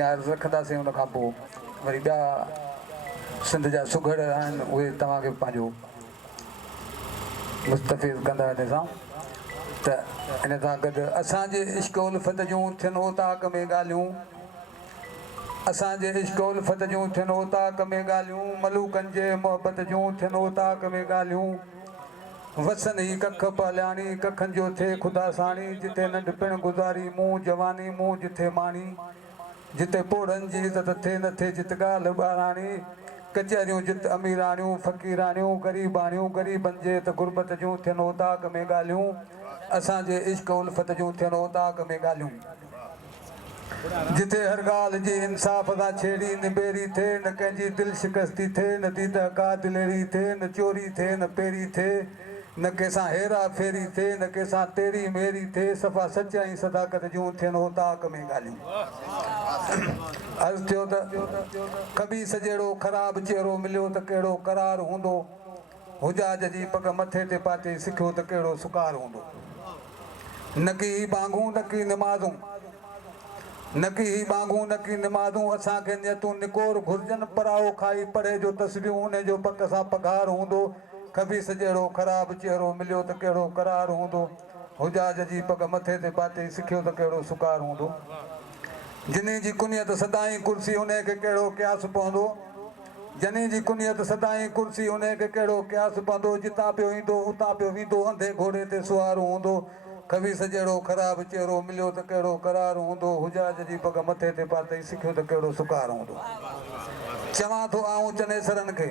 अर्ज़ु रखंदासीं। उन खां पोइ वरी ॿिया सिंध जा सुघड़ आहिनि उहे तव्हांखे पंहिंजो मुस्तफ़िज़ कंदा हिन सां। त इन सां गॾु असांजे इश्क़ उल्फ़त जूं थियनि ओताक में ॻाल्हियूं, असांजे इश्क़ उल्फ़त जूं थियनि ओताक में ॻाल्हियूं, मलूकनि जे मोहबत जूं थियनि ओताक में ॻाल्हियूं। वसनि ई कख पहलियाणी कखनि जो थिए ख़ुदा साणी, जिते नंढपिण गुज़ारी मूं जवानी मूं जिथे माणी, जिते पोड़नि जी इज़त थिए न थिए जित ॻाल्हि ॿाराणी, कचहरियूं जित अमीराणियूं फ़क़ीराणियूं ग़रीबाणियूं, ग़रीबनि जे त गुरबत जूं थियनि ओताक में ॻाल्हियूं, असांजे इश्क़ उल्फ़त जूं थियनि ओताक में ॻाल्हियूं। जिथे हर ॻाल्हि जी इंसाफ़ सां छेड़ी निबेरी थिए, न कंहिंजी दिलि शिकस्ती थिए, न थी त का दिलेरी थिए, न चोरी थिए न पेरी थिए, न कंहिंसां हेरा फेरी थिए, न कंहिंसां तेरी मेरी थिए, सफ़ा सचाई सदाकत जूं थियनि ओताक में ॻाल्हियूं। अर्ज़ु थियो त ख़बीस जहिड़ो ख़राबु चहिरो मिलियो त कहिड़ो करार हूंदो, हुजाज जी पग मथे ते पाते सिखियो त कहिड़ो सुकार हूंदो। न की ही बांगूं न की निमाज़ूं, न की ही बांगूं न की निमाज़ूं, असांखे नियतूं निकोर घुरिजनि, पराओ खाई पढ़े जो तस्वीरूं उन जो पक सां पघार हूंदो। ख़बीस जहिड़ो ख़राबु चहिरो मिलियो त कहिड़ो करार हूंदो, हुजाज जी पग मथे ते पाते सिखियो त कहिड़ो सुकार हूंदो। जिन्ही जी कुनियत सदाईं कुर्सी उन खे कहिड़ो क़यास पवंदो, जनी जी कुनियत सदाईं कुर्सी उन खे कहिड़ो क़यास पवंदो, जितां पियो ईंदो उतां पियो वेंदो, अंधे घोड़े ते सुवार हूंदो। ख़बीस जहिड़ो ख़राबु चहिरो मिलियो त कहिड़ो करार हूंदो, हुजाज जी पग मथे ते पाते सिखियो त कहिड़ो सुकार हूंदो। चवां थो आऊं चनेसरनि खे